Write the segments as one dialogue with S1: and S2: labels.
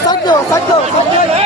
S1: 三九三九三九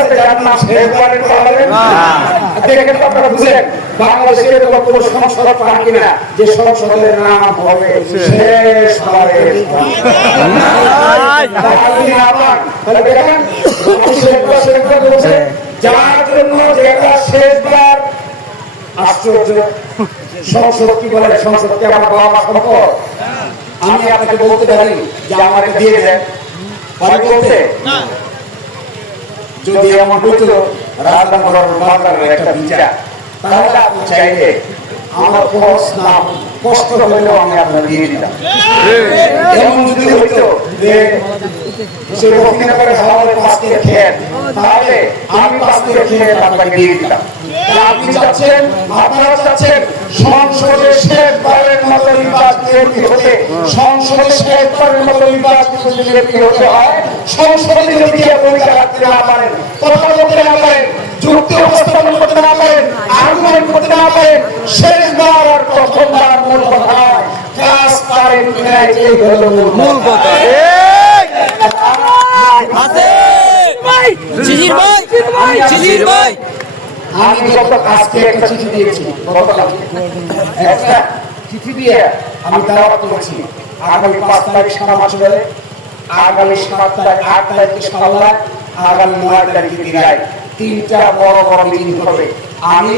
S1: যার নাম কোনো সংসদ পার্টি না যে সংসদের নাম হবে আপনি না তাহলে দেখেন আপনি শেষবার শেষবার বলছে যার সংসদ কি আমার বাবা মা সম্পদ আমি আপনাকে বলতে পারি যে আমাকে দিয়ে দেন। বলতে? যদি এমন রাজনাগর বাংলার একটা বিচার। তাহলে আপনি চাইলে আমার খরচ নাম কষ্ট হলেও আমি আপনার দিয়ে দিতাম। এমন যদি হইতো যে সে হাওয়ারে তাহলে আমি খেয়ে আপনাকে দিয়ে দিতাম। আপনি চাচ্ছেন? আপনারা চাচ্ছেন সংসদে শেষবারের মতো নির্বাচন হতে সংসদে শেষবারের মতো নির্বাচন হতে হয় সংসদে রাখতে না পারেন কথা বলতে না পারেন যুক্তি উপস্থাপন করতে না পারেন আর্গুমেন্ট করতে না পারেন শেষবার আর প্রথমবার মূল কথা কাজ পারেন কিনা এটাই হলো মূল কথা? আমি গত আজকে একটা চিঠি দিয়েছি গতকাল একটা চিঠি দিয়ে আমি দাওয়াত করেছি। আগামী পাঁচ তারিখ সারা মাস আগামী সাত তারিখ আট তারিখ আগামী নয় তারিখ বিদায় তিনটা বড় বড় মিটিং হবে। আমি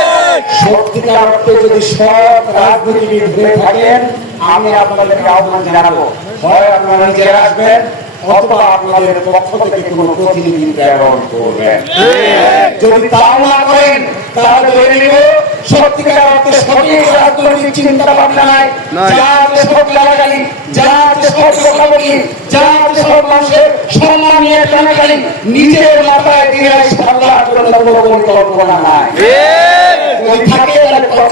S1: সত্যিকার অর্থে যদি সব রাজনীতিবিদ হয়ে থাকেন আমি আপনাদেরকে আহ্বান জানাব। হয় আপনারা নিজেরা আসবেন অথবা আপনাদের পক্ষ থেকে কোনো প্রতিনিধি প্রেরণ করবেন। যদি তাও না করেন তাহলে ধরে নিব সত্যিকার অর্থে সঠিক রাজনৈতিক চিন্তা ভাবনা নাই মানুষের সম্মান নিয়ে টানাগালি নিজের মাথায় দিয়ে সাল্লাহ পরিকল্পনা নাই ওই থাকে তাহলে প্রকাশ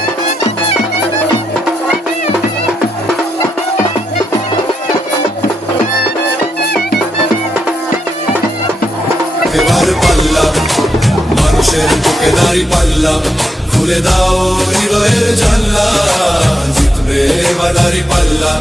S2: দাঁড়ি পাল্লা খুলে দাও হৃদয়ের জানলা জিতবে এবার দাঁড়ি পাল্লা।